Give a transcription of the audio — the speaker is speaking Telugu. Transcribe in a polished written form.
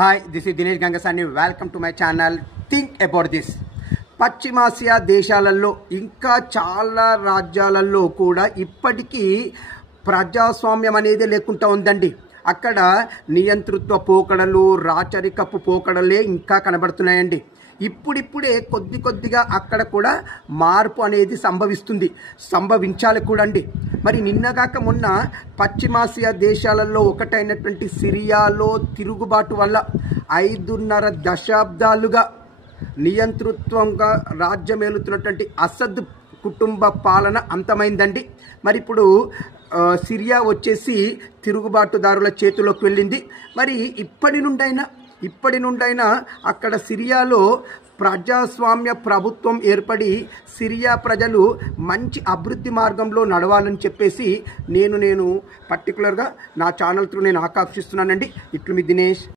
Hi this is Dinesh Gangasani welcome to my channel think about this. పశ్చిమాసియా దేశాలలో ఇంకా చాలా రాజ్యాలలో కూడా ఇప్పటికీ ప్రజాస్వామ్యం అనేది లేకుండా ఉందండి. అక్కడ నియంతృత్వ పోకడలు, రాచరికపు పోకడలే ఇంకా కనబడుతున్నాయండి. ఇప్పుడిప్పుడే కొద్దిగా అక్కడ కూడా మార్పు అనేది సంభవించాలి కూడా అండి. మరి నిన్నగాక మొన్న పశ్చిమాసియా దేశాలలో ఒకటైనటువంటి సిరియాలో తిరుగుబాటు వల్ల 5.5 దశాబ్దాలుగా నియంతృత్వంగా రాజ్యమేలుతున్నటువంటి అసద్ కుటుంబ పాలన అంతమైందండి. మరి ఇప్పుడు సిరియా వచ్చేసి తిరుగుబాటుదారుల చేతిలోకి వెళ్ళింది. మరి ఇప్పటి నుండైనా అక్కడ సిరియాలో ప్రజాస్వామ్య ప్రభుత్వం ఏర్పడి సిరియా ప్రజలు మంచి అభివృద్ధి మార్గంలో నడవాలని చెప్పేసి నేను పర్టికులర్గా నా ఛానల్ త్రూ నేను ఆకాంక్షిస్తున్నానండి. ఇట్లు మీ దినేష్.